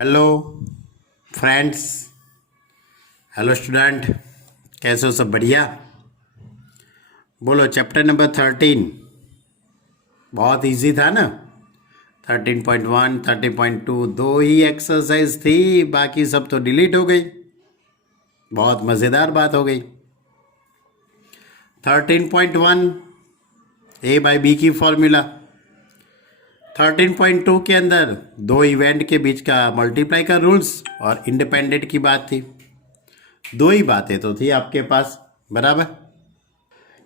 Hello friends, hello student, कैसे हो? सब बढ़िया? बोलो। चैप्टर नंबर 13 बहुत इजी था ना। 13.1 13.2 दो ही एक्सरसाइज थी, बाकी सब तो डिलीट हो गई। बहुत मज़ेदार बात हो गई। 13.1 ए बाई बी की फॉर्मूला। 13.2 के अंदर दो इवेंट के बीच का मल्टीप्लाई का रूल्स और इंडिपेंडेंट की बात थी। दो ही बातें तो थी आपके पास, बराबर।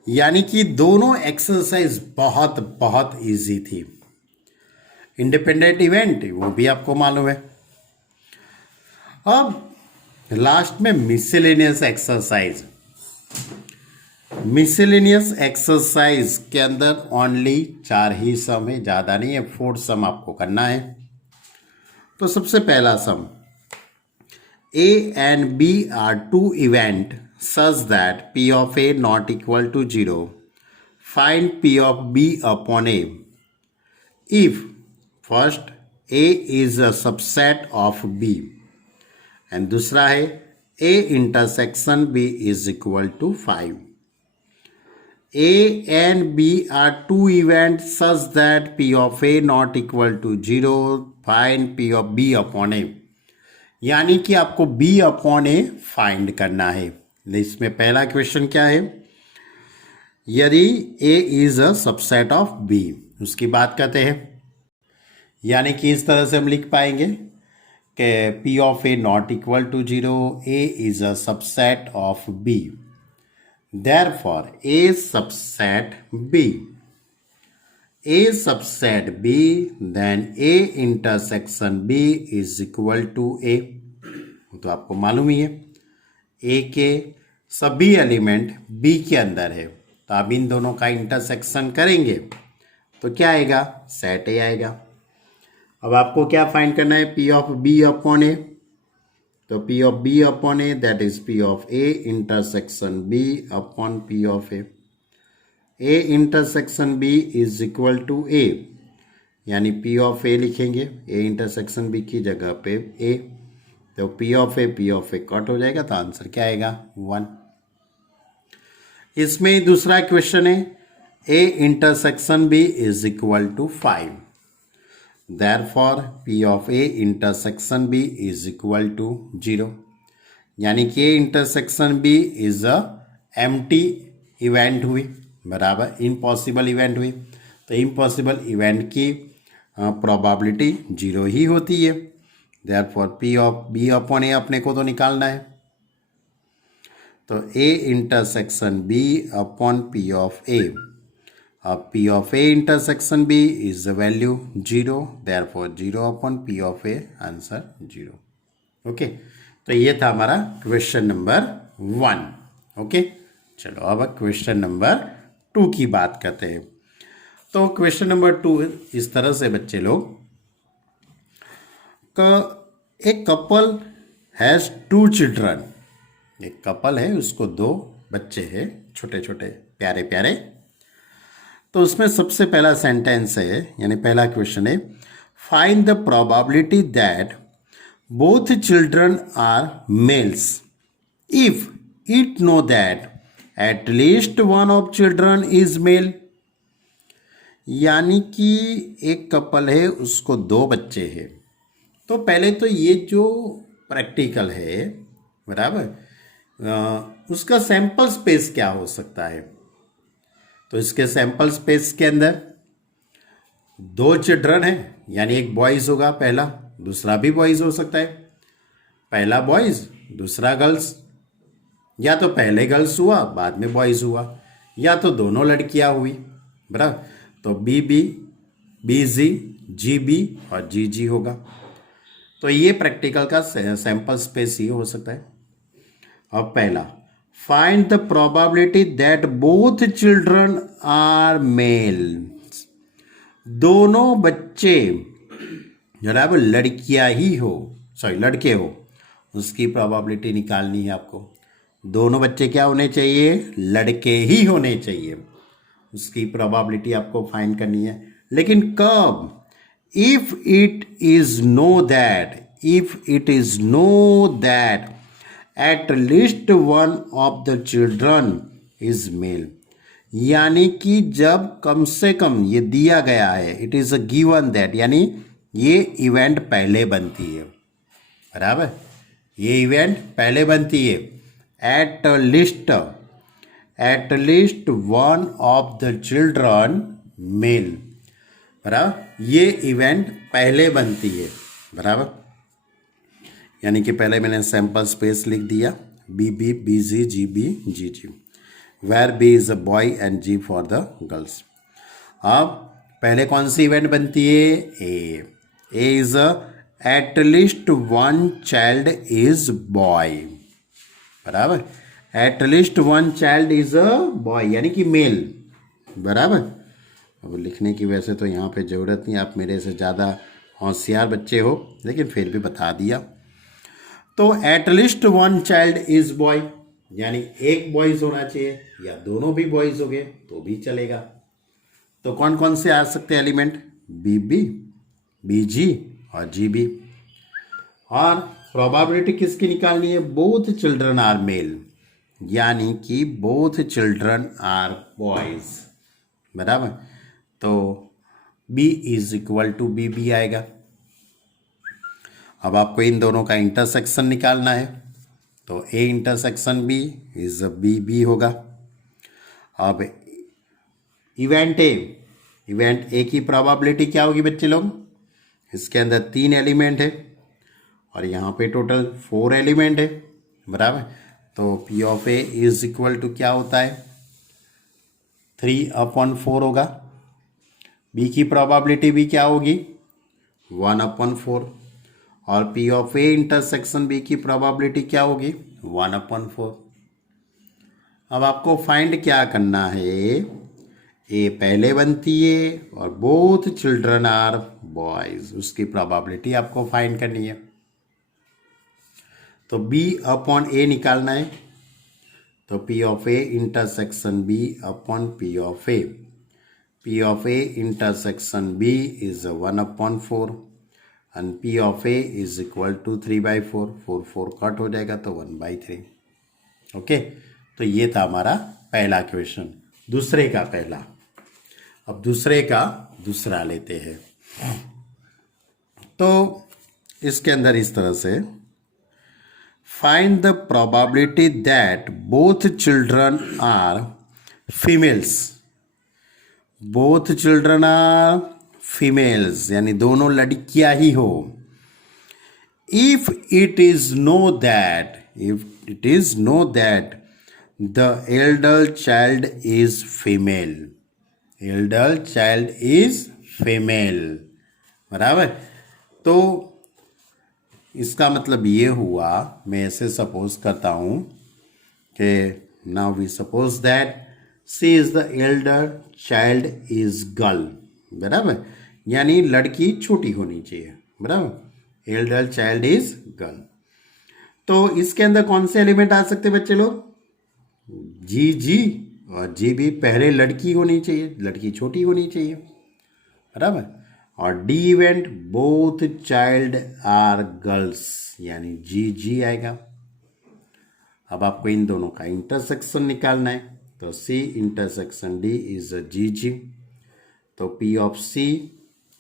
यानी कि दोनों एक्सरसाइज बहुत बहुत इजी थी। इंडिपेंडेंट इवेंट वो भी आपको मालूम है। अब लास्ट में मिसलेनियस एक्सरसाइज। मिसलेनियस एक्सरसाइज के अंदर ओनली 4 ही सम है, ज़्यादा नहीं है। 4 सम आपको करना है। तो सबसे पहला सम, A and B are two event such that P of A not equal to 0. Find P of B upon A. If first A is a subset of B and दूसरा है A intersection B is equal to 5. A and B are two events such that P of A not equal to 0. Find P of B upon A. यानी कि आपको B upon ए find करना है। इसमें पहला question क्या है? यदि A is a subset of B, उसकी बात करते हैं। यानी कि इस तरह से हम लिख पाएंगे कि P of A not equal to 0, A is a subset of B, therefore A subset B, A subset B, then A intersection B is equal to A। तो आपको मालूम ही है A के सभी एलिमेंट B के अंदर है, तो आप इन दोनों का इंटरसेक्शन करेंगे तो क्या आएगा? सेट A आएगा। अब आपको क्या फाइंड करना है? P of B upon A। तो P of B upon A that is P of A intersection B upon P of A। A intersection B is equal to A, यानी P of A लिखेंगे A intersection B की जगह पे A, तो P of A cut हो जाएगा, तो answer क्या आएगा? 1। इसमें दूसरा क्वेश्चन है A intersection B is equal to 5, therefore P of A intersection B is equal to 0, यानी कि A intersection B is a empty event हुई, बराबर। इम्पॉसिबल इवेंट हुई, तो इम्पॉसिबल इवेंट की प्रोबेबिलिटी 0 ही होती है। Therefore P of B upon A अपने को तो निकालना है, तो A intersection B upon P of A। अब P of A intersection B is the value 0, therefore 0 upon P of A, answer 0। Okay, तो ये था हमारा क्वेश्चन नंबर 1। ओके, चलो अब क्वेश्चन नंबर 2 की बात करते हैं। तो क्वेश्चन नंबर 2 इस तरह से बच्चे लोग, एक कपल हैज़ 2 चिल्ड्रन। एक कपल है, उसको 2 बच्चे हैं, छोटे छोटे प्यारे प्यारे। तो उसमें सबसे पहला सेंटेंस है, यानी पहला क्वेश्चन है, find the probability that both children are males if it know that at least one of children is male. यानी कि एक कपल है, उसको 2 बच्चे हैं। तो पहले तो ये जो प्रैक्टिकल है, बराबर, उसका सैंपल स्पेस क्या हो सकता है? तो इसके सैंपल स्पेस के अंदर 2 चिल्ड्रन है, यानी एक बॉयज़ होगा पहला, दूसरा भी बॉयज़ हो सकता है। पहला बॉयज़ दूसरा गर्ल्स, या तो पहले गर्ल्स हुआ बाद में बॉयज़ हुआ, या तो दोनों लड़कियां हुई, बराबर। तो BG GB और GG होगा। तो ये प्रैक्टिकल का सैंपल स्पेस ही हो सकता है। अब पहला, find the probability that both children are male. दोनों बच्चे जनाब लड़कियां ही हो, सॉरी लड़के हो, उसकी प्रोबेबिलिटी निकालनी है आपको। दोनों बच्चे क्या होने चाहिए? लड़के ही होने चाहिए, उसकी प्रोबेबिलिटी आपको फाइंड करनी है। लेकिन कब? If it is know that, if it is know that at least one of the children is male। यानी कि जब कम से कम ये दिया गया है, it is a given that, यानी ये इवेंट पहले बनती है, बराबर, ये इवेंट पहले बनती है। At least one of the children male, बराबर, ये इवेंट पहले बनती है, बराबर। यानी कि पहले मैंने सैंपल स्पेस लिख दिया, B B B G G B G G, where B is a boy and G for the girls. अब पहले कौन सी इवेंट बनती है? A is at least one child is boy, बराबर, at least one child is a boy यानी कि mail, बराबर। अब लिखने की वैसे तो यहाँ पे ज़रूरत नहीं, आप मेरे से ज़्यादा होशियार बच्चे हो, लेकिन फिर भी बता दिया। तो eight least one child is boy, यानी एक बॉयज होना चाहिए, या दोनों भी बॉयज हो गए तो भी चलेगा। तो कौन कौन से आ सकते हैं एलिमेंट? बी बी, बी जी और जी बी। और प्रोबेबिलिटी किसकी निकालनी है? बोथ चिल्ड्रन आर मेल, यानी कि बोथ चिल्ड्रन आर बॉयज, बराबर। तो B is equal to B B आएगा। अब आपको इन दोनों का इंटरसेक्शन निकालना है, तो A intersection B is B B होगा। अब इवेंट ए की प्रोबेबिलिटी क्या होगी बच्चे लोग? इसके अंदर 3 एलिमेंट है और यहाँ पे टोटल 4 एलिमेंट है, बराबर। तो P of A is equal to क्या होता है? 3/4 होगा। बी की प्रोबेबिलिटी भी क्या होगी? 1/4। और P of A intersection B की प्रोबेबिलिटी क्या होगी? 1/4। अब आपको फाइंड क्या करना है? ए पहले बनती है और बोथ चिल्ड्रन आर बॉयज, उसकी प्रोबेबिलिटी आपको फाइंड करनी है। तो बी अपॉन ए निकालना है, तो P of A intersection B upon P of A, P of A intersection B is 1/4 and P of A is equal to 3/4, 4 cut हो जाएगा तो 1/3। ओके, तो ये था हमारा पहला क्वेश्चन, दूसरे का पहला। अब दूसरे का दूसरा लेते हैं। तो इसके अंदर इस तरह से, find the probability that both children are females, both children are females यानी दोनों लड़कियां ही हो। If it is know that the elder child is female, elder child is female, बराबर। तो इसका मतलब ये हुआ, मैं ऐसे सपोज करता हूँ कि now we suppose that C is the elder child is girl, बराबर, यानी लड़की छोटी होनी चाहिए, बराबर, एल्डर चाइल्ड इज गर्ल। तो इसके अंदर कौन से एलिमेंट आ सकते हैं बच्चे लोग? जी जी और जी भी। पहले लड़की होनी चाहिए, लड़की छोटी होनी चाहिए, बराबर। और D event both child are girls, यानी जी जी आएगा। अब आपको इन दोनों का इंटरसेक्शन निकालना है, तो सी इंटरसेक्शन डी इज जी जी। तो पी ऑफ सी,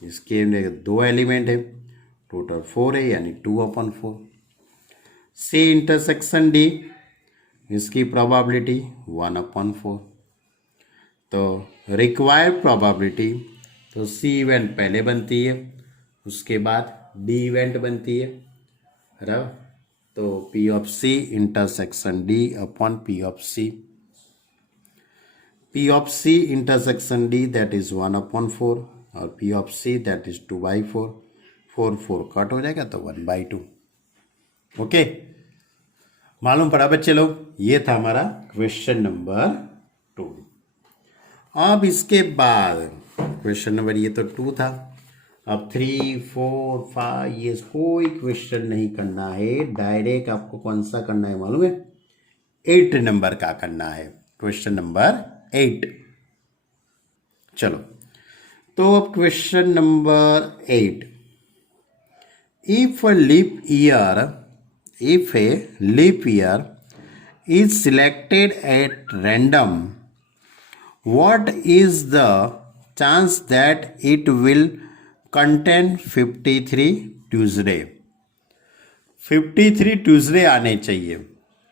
इसके 2 एलिमेंट है, टोटल 4 है, यानी 2/4। सी इंटरसेक्शन डी, इसकी प्रोबेबिलिटी 1/4। तो रिक्वायर्ड प्रोबेबिलिटी, तो सी इवेंट पहले बनती है, उसके बाद डी इवेंट बनती है, बराबर। तो P of C intersection D upon P of C, P of C intersection D that is 1/4 और P of C that is 2/4, 4 cut हो जाएगा तो 1/2। ओके, मालूम पड़ा बच्चे लोग? ये था हमारा क्वेश्चन नंबर 2। अब इसके बाद क्वेश्चन नंबर, ये तो 2 था, अब 3, 4, 5 ये कोई क्वेश्चन नहीं करना है, डायरेक्ट आपको कौन सा करना है मालूम है? 8 नंबर का करना है, क्वेश्चन नंबर 8। चलो, तो अब question number 8, If a leap year is selected at random, what is the chance that it will contain 53 Tuesday? 53 Tuesday आने चाहिए,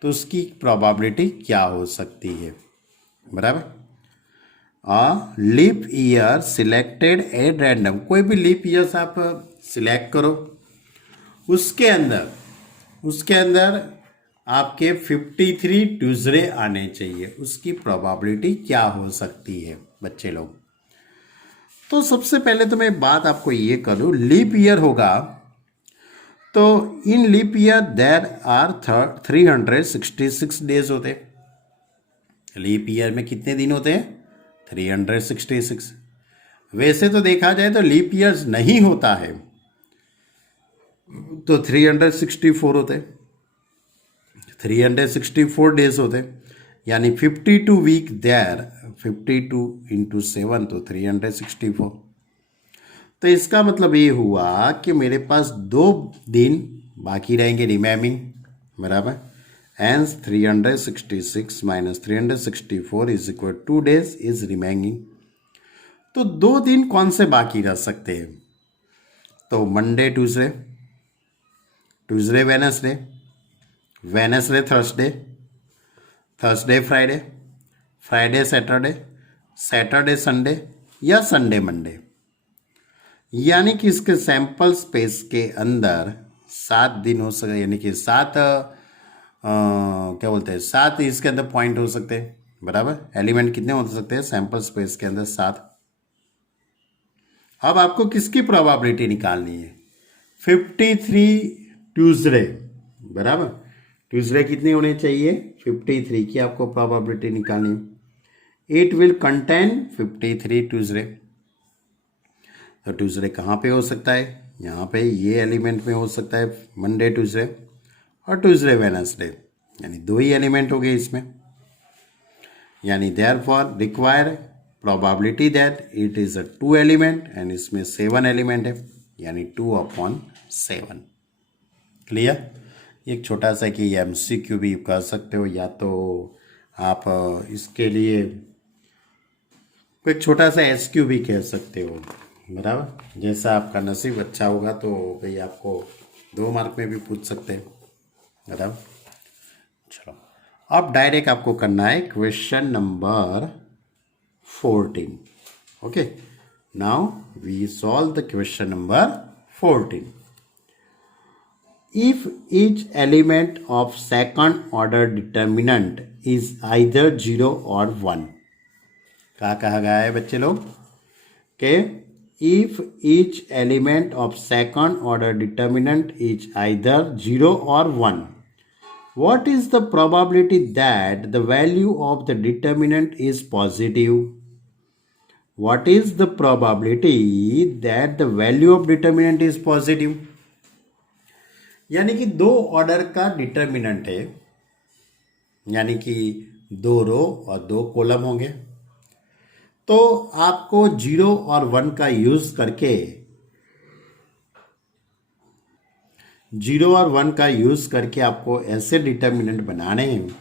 तो उसकी प्रोबेबिलिटी क्या हो सकती है? बराबर, leap year selected at random, कोई भी लीप ईयर्स आप सिलेक्ट करो, उसके अंदर आपके 53 ट्यूसडे आने चाहिए, उसकी प्रोबेबिलिटी क्या हो सकती है बच्चे लोग? तो सबसे पहले तो मैं बात आपको ये करूँ, लीप ईयर होगा तो in leap year there are 366 days होते। लीप ईयर में कितने दिन होते हैं? 366। वैसे तो देखा जाए तो लीप ईयर्स नहीं होता है तो 364 होते, 364 डेज होते, यानी 52 वीक देर, 52 इंटू 7 तो 364। तो इसका मतलब ये हुआ कि मेरे पास 2 दिन बाकी रहेंगे रिमेनिंग, बराबर। Hence 366 minus 364 is equal to 2 days is remaining। तो 2 दिन कौन से बाकी रह सकते हैं? तो Monday Tuesday, Tuesday Wednesday, Wednesday Thursday, Thursday Friday, Friday Saturday, Saturday Sunday या संडे मंडे। यानी कि इसके सैंपल स्पेस के अंदर 7 दिन हो सके, यानी कि 7 क्या बोलते हैं, 7 इसके अंदर पॉइंट हो सकते हैं, बराबर। एलिमेंट कितने हो सकते हैं सैंपल स्पेस के अंदर? 7। अब आपको किसकी प्रोबेबिलिटी निकालनी है? 53 ट्यूसडे, बराबर। ट्यूसडे कितने होने चाहिए? 53 की आपको प्रोबेबिलिटी निकालनी है। It will contain 53 Tuesday. तो ट्यूसडे कहाँ पे हो सकता है? यहाँ पे ये एलिमेंट में हो सकता है, मंडे ट्यूसडे और ट्यूसडे वेनसडे, यानी 2 ही एलिमेंट हो गए इसमें। यानी therefore require probability that it is a 2 element and इसमें 7 एलिमेंट है, यानी 2/7। क्लियर? एक छोटा सा कि MCQ भी कर सकते हो, या तो आप इसके लिए एक छोटा सा SQ भी कह सकते हो, बराबर। जैसा आपका नसीब अच्छा होगा तो भाई आपको 2 मार्क में भी पूछ सकते हैं, बराबर। चलो, अब डायरेक्ट आपको करना है question number 14। Okay, now we solve the question number 14। If each element of second order determinant is either 0 और 1, क्या कहा गया है बच्चे लोग के if each element of second order determinant is either 0 or 1, what is the probability that the value of the determinant is positive? What is the probability that the value of determinant is positive? यानी कि 2 order का determinant है, यानी कि 2 रो और 2 column होंगे। तो आपको 0 और 1 का यूज करके, 0 और 1 का यूज करके आपको ऐसे डिटर्मिनेंट बनाने हैं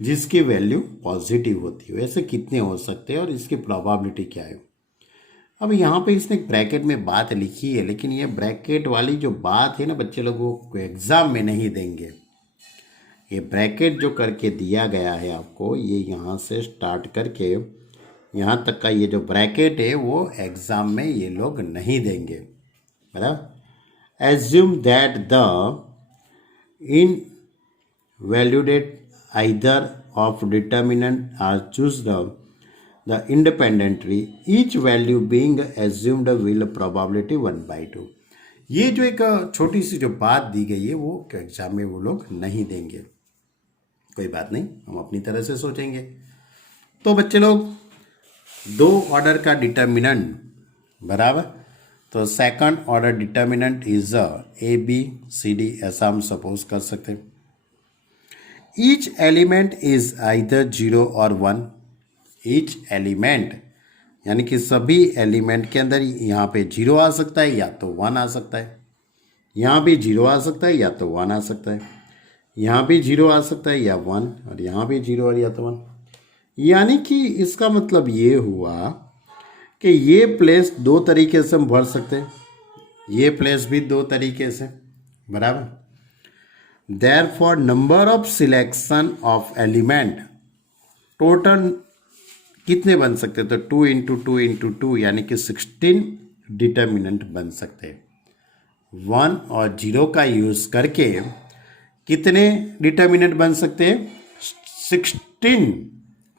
जिसकी वैल्यू पॉजिटिव होती हो। ऐसे कितने हो सकते हैं और इसकी प्रोबेबिलिटी क्या है? अब यहाँ पे इसने एक ब्रैकेट में बात लिखी है, लेकिन ये ब्रैकेट वाली जो बात है ना बच्चे लोगों को एग्जाम में नहीं देंगे। ये ब्रैकेट जो करके दिया गया है आपको, ये यहाँ से स्टार्ट करके यहाँ तक का ये जो ब्रैकेट है वो एग्जाम में ये लोग नहीं देंगे, बराबर। Assume that the in validate either of determinant are choose the independently each value being assumed will probability 1/2। ये जो एक छोटी सी जो बात दी गई है वो एग्जाम में वो लोग नहीं देंगे। कोई बात नहीं, हम अपनी तरह से सोचेंगे। तो बच्चे लोग 2 ऑर्डर का डिटर्मिनेंट, बराबर। तो second order determinant is ABCD, ऐसा हम सपोज कर सकते हैं। ईच एलिमेंट इज आइदर 0 और 1। ईच एलिमेंट यानी कि सभी एलिमेंट के अंदर यहाँ पे 0 आ सकता है या तो 1 आ सकता है, यहाँ भी 0 आ सकता है या तो 1 आ सकता है, यहाँ भी 0 आ सकता है या 1, और यहाँ भी 0 और या तो 1। यानी कि इसका मतलब ये हुआ कि ये प्लेस दो तरीके से हम भर सकते हैं, ये प्लेस भी दो तरीके से, बराबर। Therefore number of selection of element total कितने बन सकते हैं, तो 2 इंटू 2 इंटू 2 यानी कि 16 डिटर्मिनेंट बन सकते हैं। 1 और 0 का यूज़ करके कितने डिटर्मिनेंट बन सकते हैं,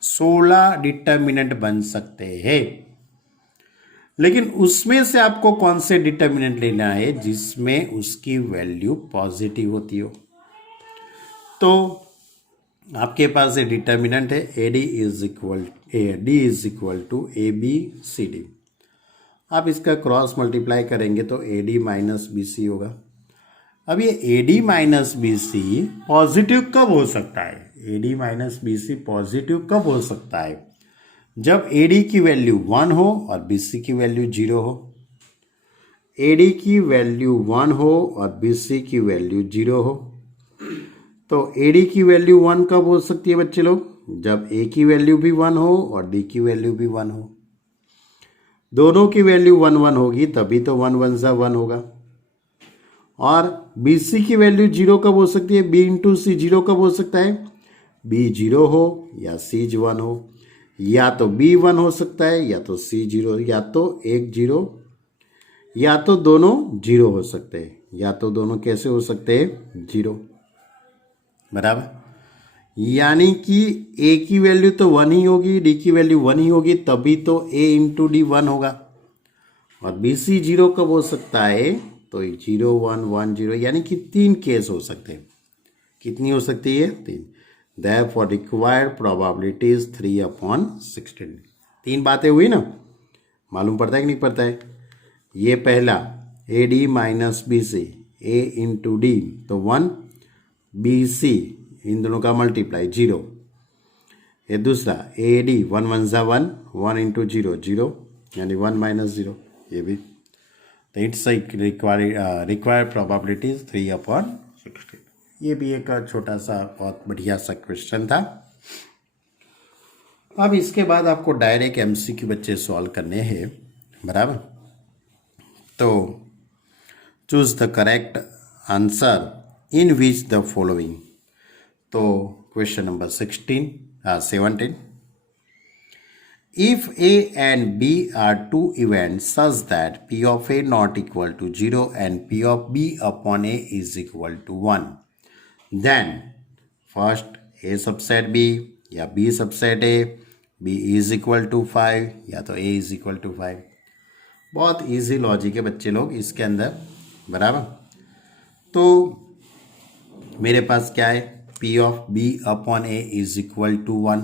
16 डिटर्मिनेंट बन सकते हैं। लेकिन उसमें से आपको कौन से डिटर्मिनेंट लेना है जिसमें उसकी वैल्यू पॉजिटिव होती हो। तो आपके पास एक डिटर्मिनेंट है AD is equal to ABCD। आप इसका क्रॉस मल्टीप्लाई करेंगे तो AD माइनस BC होगा। अब ये AD माइनस BC पॉजिटिव कब हो सकता है, AD माइनस BC पॉजिटिव कब हो सकता है, जब AD की वैल्यू 1 हो और BC की वैल्यू 0 हो। AD की वैल्यू 1 हो और BC की वैल्यू 0 हो। तो AD की वैल्यू 1 कब हो सकती है बच्चे लोग, जब A की वैल्यू भी 1 हो और D की वैल्यू भी 1 हो। दोनों की वैल्यू 1 1 होगी तभी तो 1 1 सा 1 होगा। और BC की वैल्यू 0 कब हो सकती है, B इंटू C 0 कब हो सकता है, B 0 हो या C 1 हो, या तो B 1 हो सकता है या तो C 0, या तो एक 0 या तो दोनों 0 हो सकते हैं, या तो दोनों कैसे हो सकते हैं, 0, बराबर। यानी कि A की वैल्यू तो 1 ही होगी, D की वैल्यू 1 ही होगी, तभी तो A इंटू D 1 होगा। और BC 0 कब हो सकता है, तो 0 1 1 0, यानी कि 3 केस हो सकते हैं। कितनी हो सकती है, 3। Therefore required probability is 3/16। 3 बातें हुई ना, मालूम पड़ता है कि नहीं पड़ता है। ये पहला AD minus BC, A into D तो 1, BC इन दोनों का मल्टीप्लाई 0। ये दूसरा AD 1 1 सा 1, 1 इंटू 0 0 यानी 1 माइनस 0, ये भी। तो इट्स रिक्वायर्ड प्रोबेबिलिटी 3/16। ये भी एक छोटा सा बहुत बढ़िया सा क्वेश्चन था। अब इसके बाद आपको डायरेक्ट MCQ बच्चे सॉल्व करने हैं, बराबर। तो choose the correct answer in which the following. तो question number 17. If A and B are two events such that P of A not equal to 0 and P of B upon A is equal to 1, then first A subset B या B subset A, B is equal to 5 या तो A is equal to 5। बहुत easy logic है बच्चे लोग इसके अंदर, बराबर। तो मेरे पास क्या है, P of B upon A is equal to 1,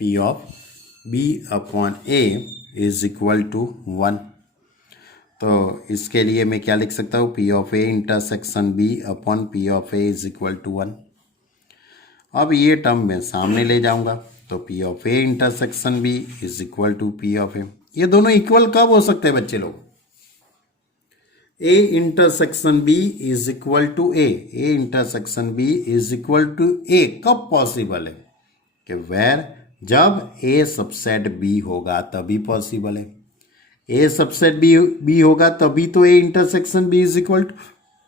P of B upon A is equal to 1। तो इसके लिए मैं क्या लिख सकता हूँ, P of A intersection B upon P of A is equal to 1। अब ये टर्म मैं सामने ले जाऊंगा तो P of A intersection B is equal to P of A। ये दोनों इक्वल कब हो सकते हैं बच्चे लोग, A intersection B is equal to A, A intersection B is equal to A कब पॉसिबल है, कि वेर जब A सबसेट B होगा तभी पॉसिबल है। A सबसेट B होगा तभी तो A intersection B is equal to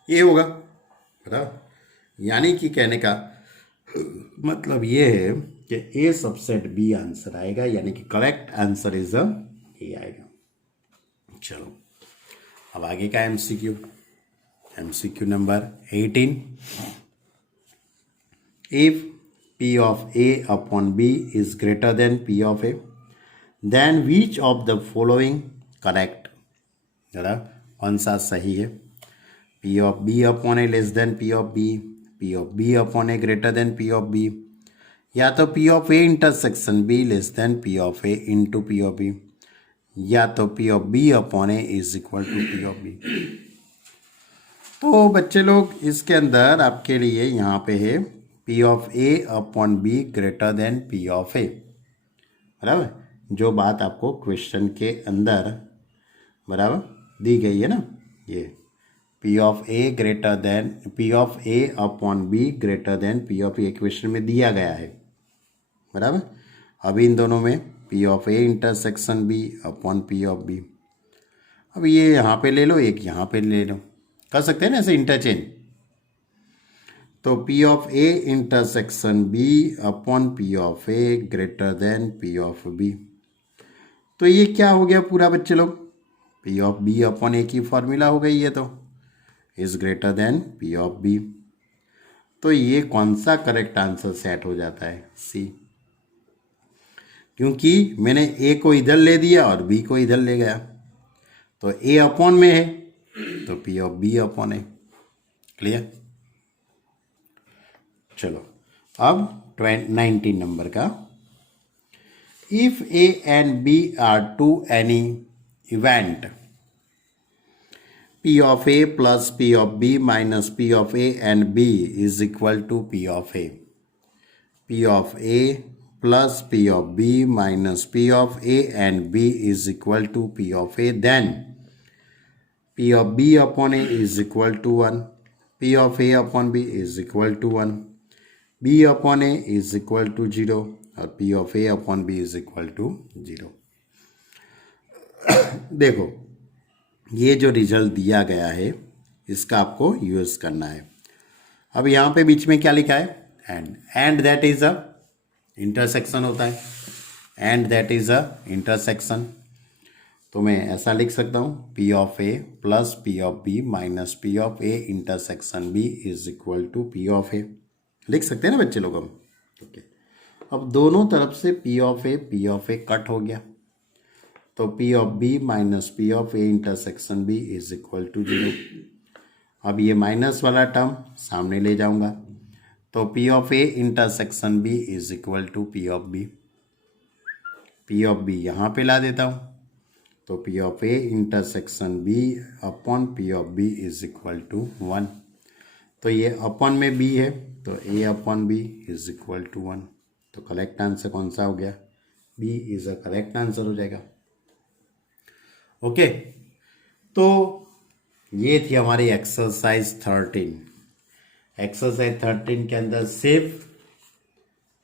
A होगा, बराबर। यानी कि कहने का मतलब ये है कि A सबसेट B आंसर आएगा, यानी कि करेक्ट आंसर इज A आएगा। चलो अब आगे का MCQ नंबर 18। Upon P of A upon B is greater than P of A, then which of the following correct, जरा कौन सा सही है। P of B upon A less than P of B, P of B upon A greater than P of B, या तो P of A intersection B less than P of A into P of B, या तो P of B upon A is equal to P of B। तो बच्चे लोग इसके अंदर आपके लिए यहाँ पे है P of A upon B greater than P of A, बराबर। जो बात आपको क्वेश्चन के अंदर बराबर दी गई है ना, ये P of A greater than P of A upon B greater than P of A equation में दिया गया है, बराबर। अभी इन दोनों में P of A intersection B upon P of B, अब ये यहाँ पे ले लो, एक यहाँ पे ले लो, कर सकते हैं ना ऐसे इंटरचेंज। तो P of A intersection B upon P of A greater than P of B, तो ये क्या हो गया पूरा बच्चे लोग, P of B upon A की फॉर्मूला हो गई है, तो is greater than P of B. तो ये कौन सा करेक्ट आंसर सेट हो जाता है, सी, क्योंकि मैंने ए को इधर ले दिया और बी को इधर ले गया, तो ए अपॉन में है तो पी ऑफ बी अपॉन है। क्लियर। चलो अब 19 नंबर का, if A and B are two any event P of A plus P of B minus P of A and B is equal to P of A. P of A plus P of B minus P of A and B is equal to P of A. Then P of B upon A is equal to 1. P of A upon B is equal to 1. B upon A is equal to 0 और P of A upon B is equal to 0. देखो ये जो result दिया गया है इसका आपको use करना है। अब यहाँ पे बीच में क्या लिखा है, and that is a intersection होता है, and that is a intersection. तो मैं ऐसा लिख सकता हूँ P of A plus P of B minus P of A intersection B is equal to P of A, लिख सकते हैं ना बच्चे लोग हम। ओके, अब दोनों तरफ से पी ऑफ ए कट हो गया, तो P of B minus P of A intersection B is equal to 0। अब ये माइनस वाला टर्म सामने ले जाऊंगा, तो P of A intersection B is equal to P of B. P of B यहाँ पे ला देता हूँ, तो P of A intersection B upon P of B is equal to 1। तो ये अपॉन में बी है, तो A upon B is equal to 1। तो करेक्ट आंसर कौन सा हो गया, B is a correct answer हो जाएगा। ओके, तो ये थी हमारी एक्सरसाइज 13। एक्सरसाइज 13 के अंदर सिर्फ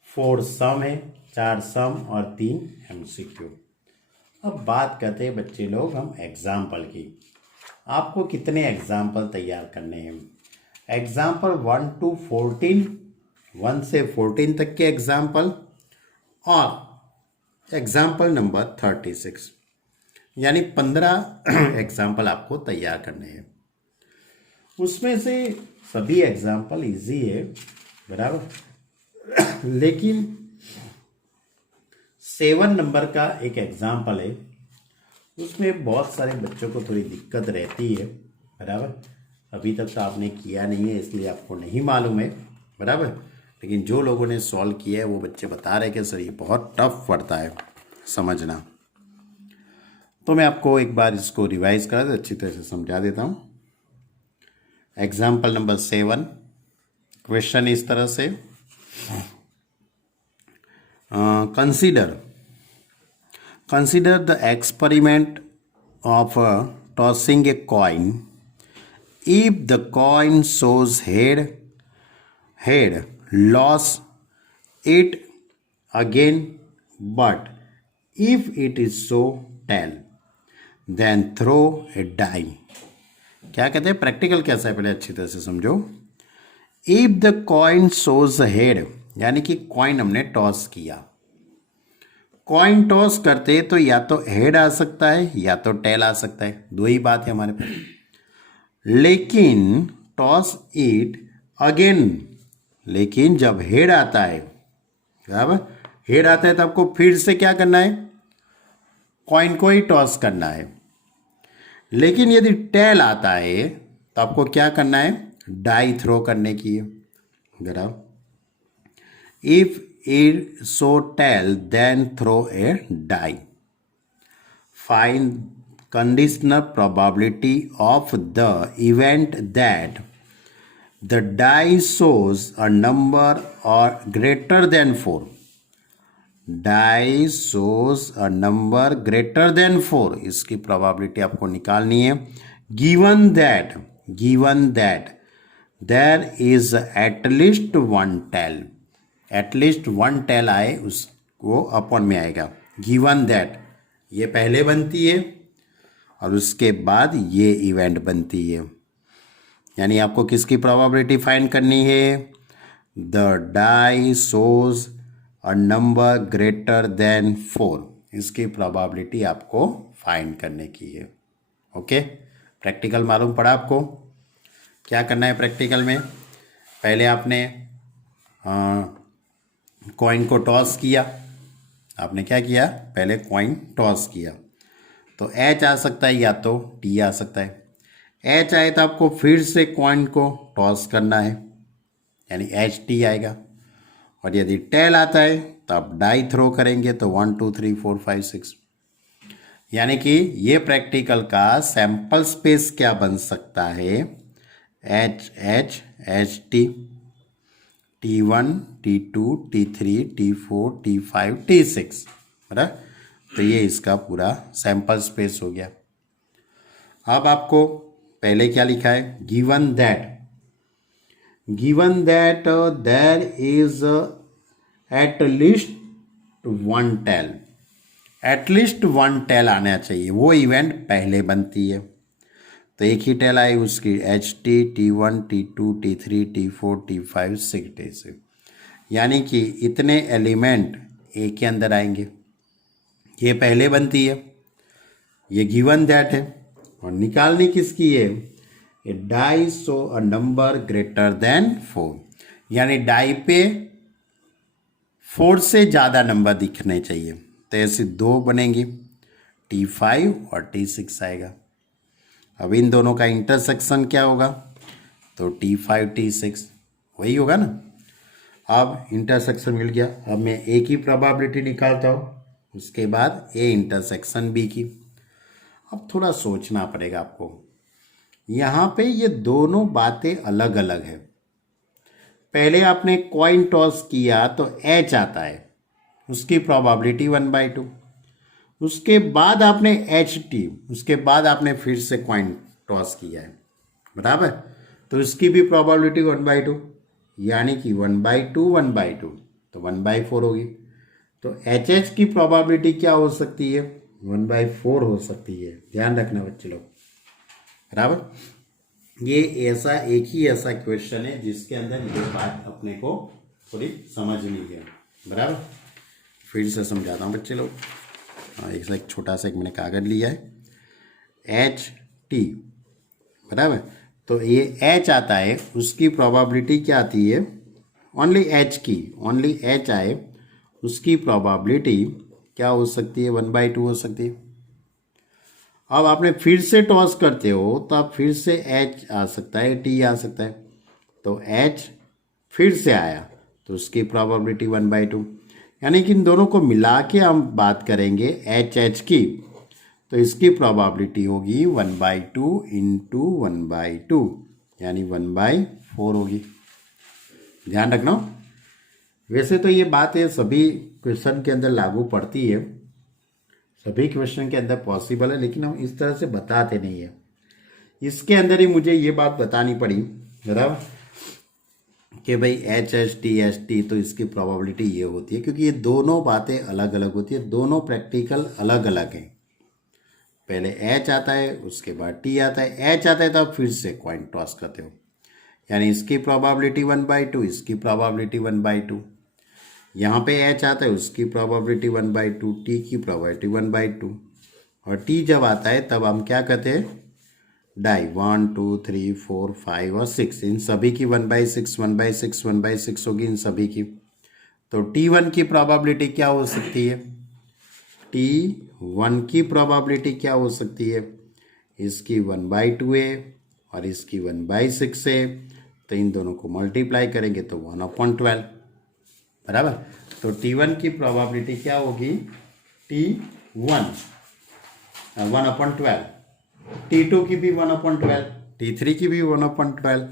4 सम है, 4 सम और 3 MCQ। अब बात करते हैं बच्चे लोग हम एग्जाम्पल की। आपको कितने एग्जाम्पल तैयार करने हैं, एग्जाम्पल 1 to 14, 1 से 14 तक के एग्जाम्पल, और एग्जाम्पल नंबर 36, यानी 15 एग्जाम्पल आपको तैयार करने हैं। उसमें से सभी एग्जाम्पल इजी है, बराबर, लेकिन 7 नंबर का एक एग्जाम्पल है, उसमें बहुत सारे बच्चों को थोड़ी दिक्कत रहती है, बराबर। अभी तक तो आपने किया नहीं है इसलिए आपको नहीं मालूम है, बराबर, लेकिन जो लोगों ने सॉल्व किया है वो बच्चे बता रहे कि सर ये बहुत टफ पड़ता है समझना। तो मैं आपको एक बार इसको रिवाइज करा दे, अच्छी तरह से समझा देता हूँ। एग्जाम्पल नंबर 7, क्वेश्चन इस तरह से, consider the experiment of tossing a coin. If the coin shows head toss it again, but if it is show tail then throw a die. क्या कहते हैं, प्रैक्टिकल कैसा है पहले अच्छी तरह से समझो। If the coin shows head, यानी कि कॉइन हमने टॉस किया, कॉइन टॉस करते तो या तो हेड आ सकता है या तो टेल आ सकता है, दो ही बात है हमारे पास। लेकिन टॉस इट अगेन, लेकिन जब हेड आता है, बराबर, हेड आता है तो आपको फिर से क्या करना है, कॉइन को ही टॉस करना है। लेकिन यदि टेल आता है तो आपको क्या करना है, डाई थ्रो करने की है, बराबर। If it show tail then throw a die. Find conditional probability of the event that the die shows a number or greater than 4. Die shows a number greater than 4, इसकी probability आपको निकालनी है। Given that, given that there is at least one tail, at least one tail आए उसको upon में आएगा। Given that ये पहले बनती है और उसके बाद ये इवेंट बनती है, यानी आपको किसकी प्रोबेबिलिटी फाइंड करनी है? The die shows a number greater than 4, इसकी प्रोबेबिलिटी आपको फाइंड करने की है। ओके, प्रैक्टिकल मालूम पड़ा आपको? क्या करना है प्रैक्टिकल में? पहले आपने कॉइन को टॉस किया। आपने क्या किया? पहले कॉइन टॉस किया, तो एच आ सकता है या तो टी आ सकता है। एच आए तो आपको फिर से कॉइन को टॉस करना है, यानी एच टी आएगा। और यदि टेल आता है तो आप डाई थ्रो करेंगे, तो 1 2 3 4 5 6, यानी कि ये प्रैक्टिकल का सैंपल स्पेस क्या बन सकता है? H H H T, T1 T2 T3 T4 T5 T6, बराबर। तो ये इसका पूरा सैंपल स्पेस हो गया। अब आपको पहले क्या लिखा है? Given that there is at least one tail, at least one tail आना चाहिए, वो इवेंट पहले बनती है। तो एक ही टेल आई उसकी H T T1 T2 T3 T4 T5 6 day से, यानी कि इतने एलिमेंट ए के अंदर आएंगे, ये पहले बनती है, ये गिवन दैट है। और निकालनी किसकी है? A die show a number greater than 4, यानी डाई पे 4 से ज़्यादा नंबर दिखने चाहिए। तो ऐसे दो बनेंगी, T5 और T6 आएगा। अब इन दोनों का इंटरसेक्शन क्या होगा? तो T5 T6 वही होगा ना। अब इंटरसेक्शन मिल गया, अब मैं ए की प्रोबेबिलिटी निकालता हूँ, उसके बाद ए इंटरसेक्शन बी की। अब थोड़ा सोचना पड़ेगा आपको, यहाँ पे ये दोनों बातें अलग अलग है। पहले आपने कॉइन टॉस किया तो एच आता है, उसकी प्रोबेबिलिटी 1/2। उसके बाद आपने एच टी, उसके बाद आपने फिर से कॉइन टॉस किया है, बराबर। तो इसकी भी प्रोबेबिलिटी 1/2, यानी कि 1/2 1/2, तो 1/4 होगी। तो एच एच की प्रोबेबिलिटी क्या हो सकती है? 1/4 हो सकती है। ध्यान रखना बच्चे लोग, बराबर। ये ऐसा एक ही ऐसा क्वेश्चन है जिसके अंदर ये बात अपने को थोड़ी समझनी है, बराबर। फिर से समझाता हूँ बच्चे लोग। एक छोटा सा एक मैंने कागज लिया है, एच टी, बराबर। तो ये एच आता है, उसकी प्रोबेबिलिटी क्या आती है? ओनली एच की, ओनली एच आए उसकी प्रोबेबिलिटी क्या हो सकती है? 1/2 हो सकती है। अब आपने फिर से टॉस करते हो तो आप फिर से एच आ सकता है, टी आ सकता है। तो एच फिर से आया तो उसकी प्रोबेबिलिटी 1/2, यानी कि इन दोनों को मिला के हम बात करेंगे एच एच की, तो इसकी प्रोबेबिलिटी होगी 1/2 इंटू 1/2, यानी 1/4 होगी। ध्यान रखना। वैसे तो ये बात है सभी क्वेश्चन के अंदर लागू पड़ती है, सभी क्वेश्चन के अंदर पॉसिबल है, लेकिन हम इस तरह से बताते नहीं है। इसके अंदर ही मुझे ये बात बतानी पड़ी, बराबर, कि भाई एच टी तो इसकी प्रोबेबिलिटी ये होती है, क्योंकि ये दोनों बातें अलग अलग होती है, दोनों प्रैक्टिकल अलग अलग हैं। पहले एच आता है, उसके बाद टी आता है। एच आता है तो आप फिर से कॉइन टॉस करते हो, यानी इसकी प्रोबेबिलिटी 1/2, इसकी प्रोबेबिलिटी 1/2। यहाँ पे एच आता है, उसकी प्रोबेबिलिटी 1/2, टी की प्रोबेबिलिटी 1/2। और टी जब आता है तब हम क्या करते हैं? डाई 1 2 3 4 5 और 6, इन सभी की 1/6 1/6 1/6 होगी इन सभी की। तो T1 की प्रोबेबिलिटी क्या हो सकती है? T1 की प्रोबेबिलिटी क्या हो सकती है? इसकी 1/2 है और इसकी 1/6 है, तो इन दोनों को मल्टीप्लाई करेंगे तो 1/12, बराबर। तो T1 की प्रोबेबिलिटी क्या होगी? T1 1/12, T2 की भी 1/12, T3 की भी 1/12,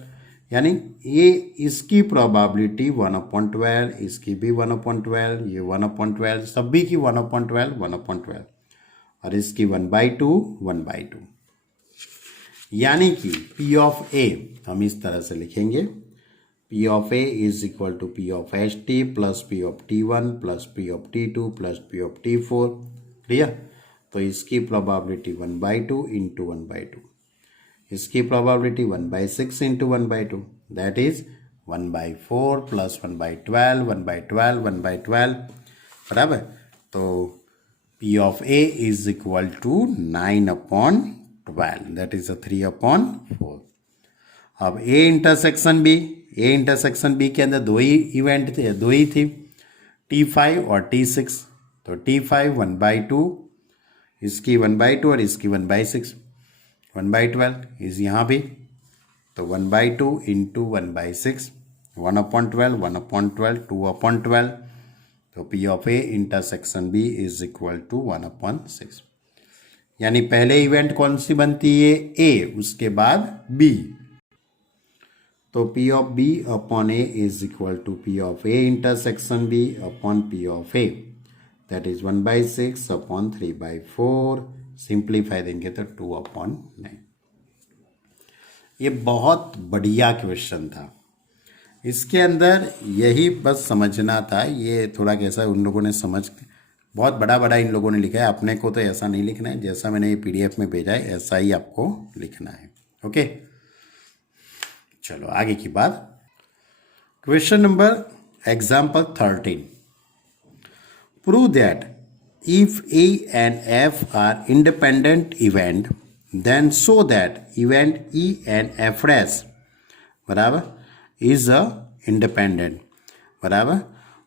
यानी ये इसकी प्रोबेबिलिटी 1/12, इसकी भी 1/12, ये 1/12, सभी की 1/12 1/12, और इसकी 1/2 1/2। यानी कि पी ऑफ ए हम इस तरह से लिखेंगे, P of A is equal to P of H T plus P of T one plus P of T two plus P of T four. Clear? तो इसकी प्रोबेबिलिटी 1/2 इंटू 1/2, इसकी probability 1/6 into 1/2, that is 1/4 plus 1/12, 1/12, 1/12 बराबर। तो P of A is equal to 9/12, that is a 3/4। अब A intersection B के अंदर दो ही event थे, दो ही थी, T5 और T6। तो T5 1/2, इसकी 1/2 और इसकी 1/6, 1/12 इज यहाँ भी, तो 1/2 इंटू 1/6, 1/12, 1/12, 2/12। तो P of A intersection B is equal to 1/6। यानी पहले इवेंट कौन सी बनती है? A, उसके बाद B। तो P of B upon A is equal to P of A intersection B upon P of A, that is 1/6 upon 3/4। Simplify देंगे तो 2/9। ये बहुत बढ़िया क्वेश्चन था। इसके अंदर यही बस समझना था, ये थोड़ा कैसा उन लोगों ने समझ, बहुत बड़ा बड़ा इन लोगों ने लिखा है, अपने को तो ऐसा नहीं लिखना है, जैसा मैंने ये PDF में भेजा है ऐसा ही आपको लिखना है। ओके, चलो आगे की बात। Question number example 13, prove that if A and F are independent event, then show that event E and F dash बराबर is a independent बराबर,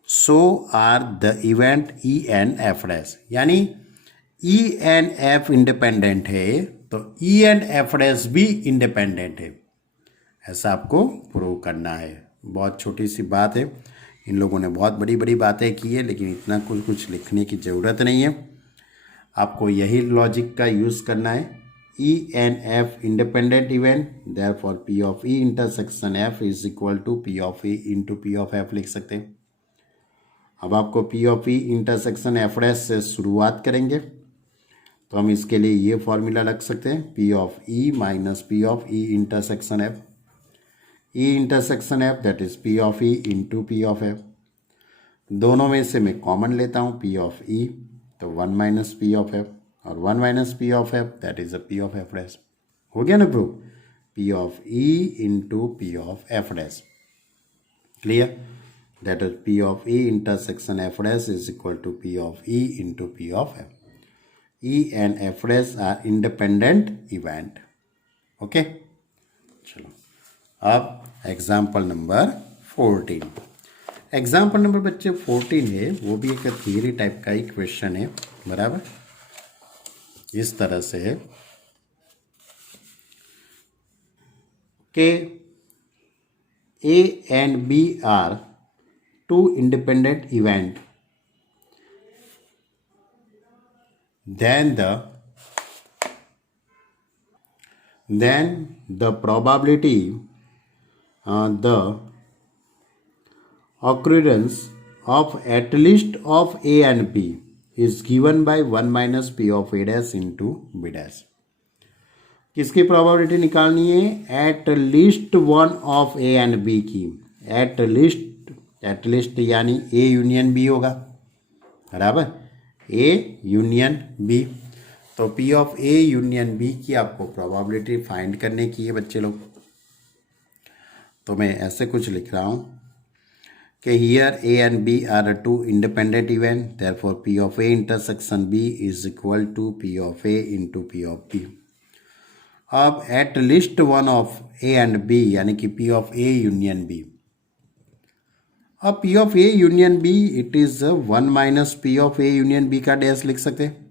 so are the event E and F dash। यानी E and F independent है तो E and F dash भी independent है, ऐसा आपको prove करना है। बहुत छोटी सी बात है, इन लोगों ने बहुत बड़ी बड़ी बातें की है, लेकिन इतना कुछ लिखने की ज़रूरत नहीं है। आपको यही लॉजिक का यूज़ करना है। E and F independent event, therefore P of E intersection F is equal to P of E into P of F लिख सकते हैं। अब आपको P of E intersection F dash से शुरुआत करेंगे, तो हम इसके लिए ये फॉर्मूला रख सकते हैं, P of E minus P of E intersection F, E intersection F that is P of E into P of F। दोनों में से मैं कॉमन लेता हूँ P of E, तो 1 माइनस P of F, और 1 माइनस P of F that is a P of F dash. हो गया ना proof? P of E into P of F dash. Clear? That is P of E intersection F dash is equal to P of E into P of F। E and F dash are independent event. Okay, चलो अब example number 14। Example number बच्चे 14 है, वो भी एक theory type का ही question है बराबर। इस तरह से है कि A and B are two independent event, then the probability the occurrence of at least of A and B is given by 1 minus P of A dash into B dash। किसकी probability निकालनी है? At least one of A and B की। At least यानी A union B होगा बराबर, A union B. तो P of A union B की आपको प्रोबेबिलिटी फाइंड करने की है बच्चे लोग। तो मैं ऐसे कुछ लिख रहा हूँ कि here A and B are two independent event, therefore P of A intersection B is equal to P of A into P of B. अब at least one of A and B यानी कि P of A union B. अब P of A union B it is 1 minus P of A union B का dash लिख सकते हैं।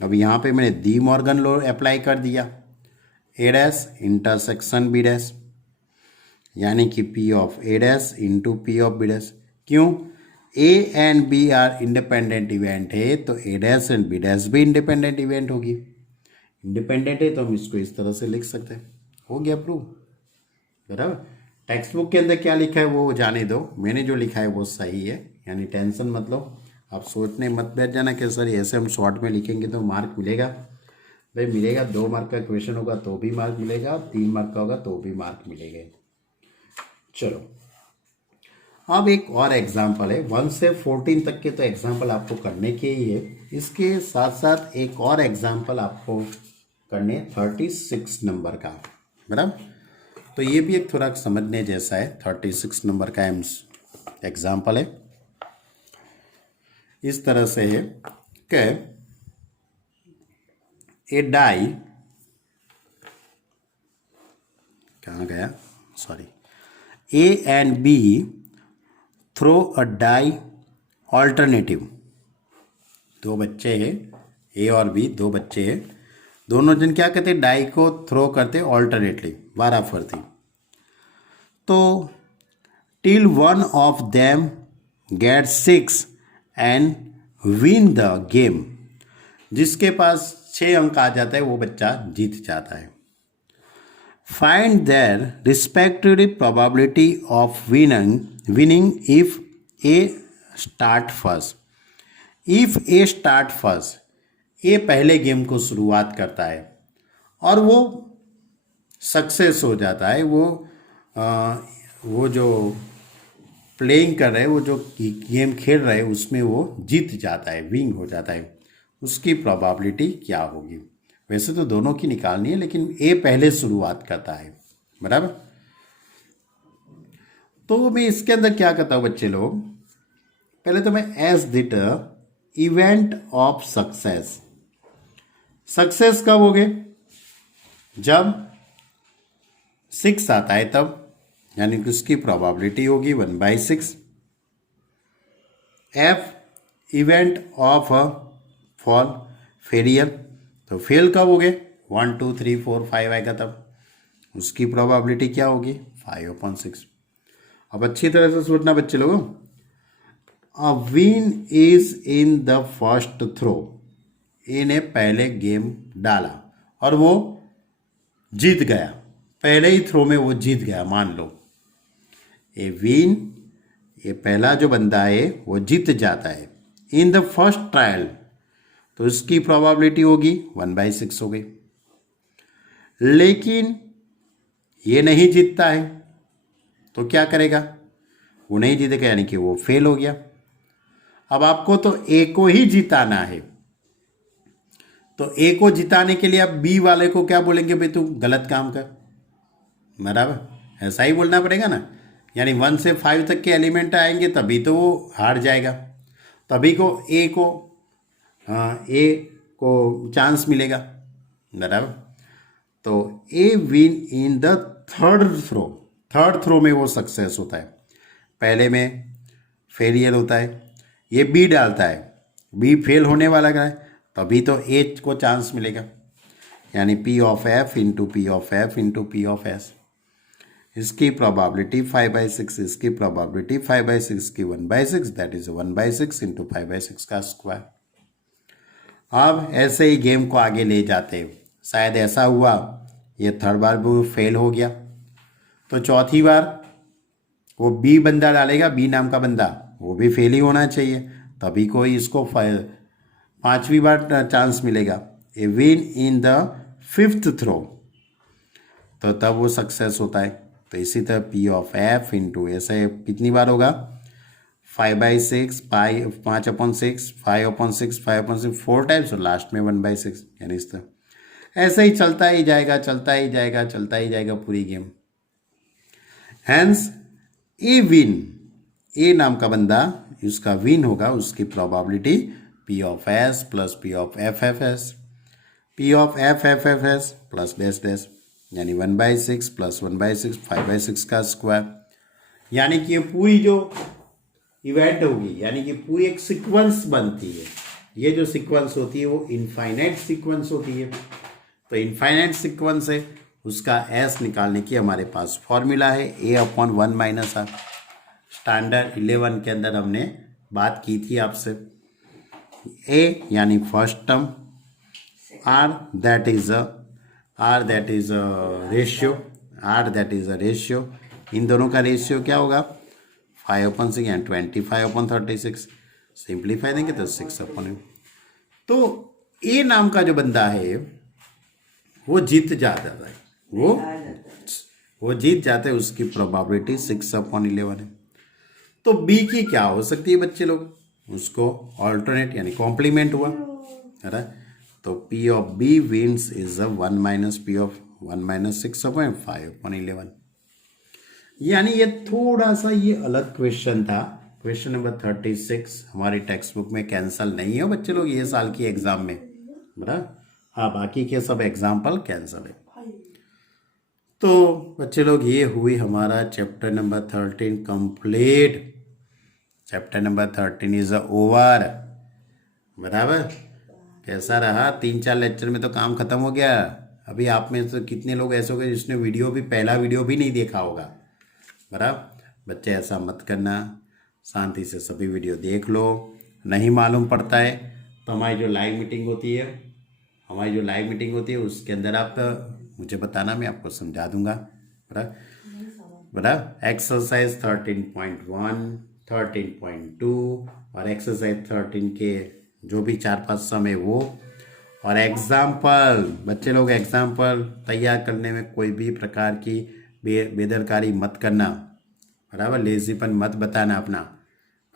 अब यहाँ पे मैंने डी मॉर्गन लॉ अप्लाई कर दिया, A dash intersection B dash यानी कि P of A dash into P of B dash. क्यों? A and B are independent event है तो A dash and B dash भी इंडिपेंडेंट इवेंट होगी। Independent है तो हम इसको इस तरह से लिख सकते हैं। हो गया प्रूव बराबर। टेक्स्ट बुक के अंदर क्या लिखा है वो जाने दो, मैंने जो लिखा है वो सही है, यानी टेंशन मत लो। आप सोचने मत बैठ जाना कि सर ऐसे हम शॉर्ट में लिखेंगे तो मार्क मिलेगा। भाई मिलेगा, 2 मार्क का क्वेश्चन होगा तो भी मार्क मिलेगा, 3 मार्क का होगा तो भी मार्क मिलेंगे। चलो अब एक और एग्जाम्पल है, 1 से 14 तक के तो एग्जाम्पल आपको करने के ही है, इसके साथ साथ एक और एग्जाम्पल आपको करने 36 नंबर का, बराबर। तो ये भी एक थोड़ा समझने जैसा है। 36 नंबर का एग्जाम्पल है, इस तरह से है कि ए डाई, कहाँ गया, sorry, A and B throw a die alternative. 2 बच्चे हैं, ए और बी, 2 बच्चे हैं, दोनों जन क्या कहते हैं, डाई को थ्रो करते ऑल्टरनेटली, वाराफरती। तो till one of them get 6 and win the game. जिसके पास 6 अंक आ जाता है वो बच्चा जीत जाता है। Find their respective probability of winning if A start first. If A start first, A पहले गेम को शुरुआत करता है और वो सक्सेस हो जाता है, वो जो प्लेइंग कर रहे हैं, वो जो गेम खेल रहे हैं उसमें वो जीत जाता है, विन हो जाता है, उसकी प्रोबेबिलिटी क्या होगी। वैसे तो दोनों की निकालनी है, लेकिन ए पहले शुरुआत करता है, बराबर। तो मैं इसके अंदर क्या करता हूँ बच्चे लोग, पहले तो मैं as that event of success. Success कब हो गए, जब 6 आता है तब, यानी कि उसकी प्रोबेबिलिटी होगी 1/6। F event of fall, failure, तो फेल कब हो गए, 1 2 3 4 5 आएगा तब, उसकी प्रोबेबिलिटी क्या होगी 5/6। अब अच्छी तरह से सोचना बच्चे लोगों, A win is in the first throw. A ने पहले गेम डाला और वो जीत गया, पहले ही थ्रो में वो जीत गया, मान लो ए विन, ये पहला जो बंदा है वो जीत जाता है इन द फर्स्ट ट्रायल, तो इसकी प्रोबेबिलिटी होगी 1/6 हो गई। लेकिन ये नहीं जीतता है तो क्या करेगा, वो नहीं जीतेगा, यानी कि वो फेल हो गया। अब आपको तो ए को ही जिताना है, तो ए को जिताने के लिए आप बी वाले को क्या बोलेंगे, भाई तू गलत काम कर, बराबर, ऐसा ही बोलना पड़ेगा ना। यानी 1 से 5 तक के एलिमेंट आएंगे तभी तो वो हार जाएगा, तभी को ए को चांस मिलेगा, बराबर। तो A win in the third throw में वो सक्सेस होता है, पहले में फेलियर होता है, ये बी डालता है, बी फेल होने वाला है, तभी तो ए को चांस मिलेगा, यानी P of F into P of F into P of S. इसकी प्रोबेबिलिटी 5/6, इसकी प्रोबेबिलिटी 5/6 की 1/6, दैट इज 1/6 इंटू 5/6 का स्क्वायर। अब ऐसे ही गेम को आगे ले जाते हैं, शायद ऐसा हुआ ये थर्ड बार वो फेल हो गया, तो चौथी बार वो बी बंदा डालेगा, बी नाम का बंदा, वो भी फेल ही होना चाहिए, तभी कोई इसको 5वीं बार चांस मिलेगा। A win in the 5th throw, तो तब वो सक्सेस होता है। तो इसी तरह पी ऑफ एफ इंटू, ऐसे कितनी बार होगा, 5/6, 5/6, 5/6, 5/6, 4 टाइम्स, और लास्ट में 1/6, यानी इस तरह ऐसे ही चलता ही जाएगा, चलता ही जाएगा, चलता ही जाएगा पूरी गेम। हैंस ए विन, ए नाम का बंदा उसका विन होगा, उसकी probability P of S plus P of F F S, P of F F F S plus dash dash, यानी 1/6 प्लस 1/6, 5/6 का स्क्वायर। यानी कि ये पूरी जो इवेंट होगी, यानी कि पूरी एक सीक्वेंस बनती है, ये जो सीक्वेंस होती है वो इनफाइनाइट सीक्वेंस होती है। तो इनफाइनाइट सीक्वेंस है, उसका एस निकालने की हमारे पास फॉर्मूला है A/1 - R। स्टैंडर्ड 11 के अंदर हमने बात की थी आपसे। ए यानी first term, R that is ratio, इन दोनों का रेशियो क्या होगा 5/6 यानी 25/36, सिंप्लीफाई देंगे तो 6/8। तो ए नाम का जो बंदा है वो जीत जाता है, वो जीत जाते हैं, उसकी प्रोबेबिलिटी 6/11 है। तो बी की क्या हो सकती है बच्चे लोग, उसको ऑल्टरनेट यानी कॉम्प्लीमेंट हुआ है ना। तो P of B wins is a 1 minus P of 1 minus 6/5/11। यानी ये थोड़ा सा ये अलग क्वेश्चन था। क्वेश्चन नंबर 36 हमारी टेक्स्ट बुक में कैंसिल नहीं है बच्चे लोग ये साल की एग्जाम में, बराबर। हाँ, बाकी के सब एग्जाम्पल कैंसिल है। तो बच्चे लोग ये हुई हमारा chapter number 13 complete. Chapter number 13 is over, बराबर। कैसा रहा, 3-4 लेक्चर में तो काम खत्म हो गया। अभी आप में तो कितने लोग ऐसे हो गए जिसने वीडियो भी, पहला वीडियो भी नहीं देखा होगा, बराबर। बच्चे ऐसा मत करना, शांति से सभी वीडियो देख लो। नहीं मालूम पड़ता है तो हमारी जो लाइव मीटिंग होती है उसके अंदर आप मुझे बताना, मैं आपको समझा दूंगा, बराबर। एक्सरसाइज 13.1, 13.2 और एक्सरसाइज 13 के जो भी 4-5 सम है वो, और एग्जाम्पल। बच्चे लोग एग्जाम्पल तैयार करने में कोई भी प्रकार की बेदरकारी मत करना, बराबर। लेजीपन मत बताना अपना,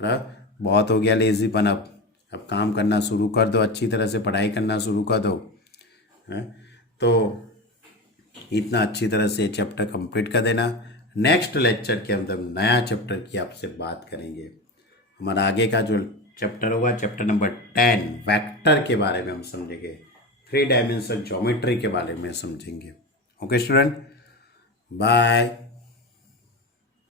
बराबर। बहुत हो गया लेजीपन, अब काम करना शुरू कर दो, अच्छी तरह से पढ़ाई करना शुरू कर दो, है? तो इतना अच्छी तरह से चैप्टर कंप्लीट कर देना। नेक्स्ट लेक्चर के अंदर नया चैप्टर की आपसे बात करेंगे। हमारा आगे का जो चैप्टर होगा चैप्टर नंबर 10 वेक्टर के बारे में हम समझेंगे, 3 डायमेंशनल ज्योमेट्री के बारे में समझेंगे। Okay student, bye.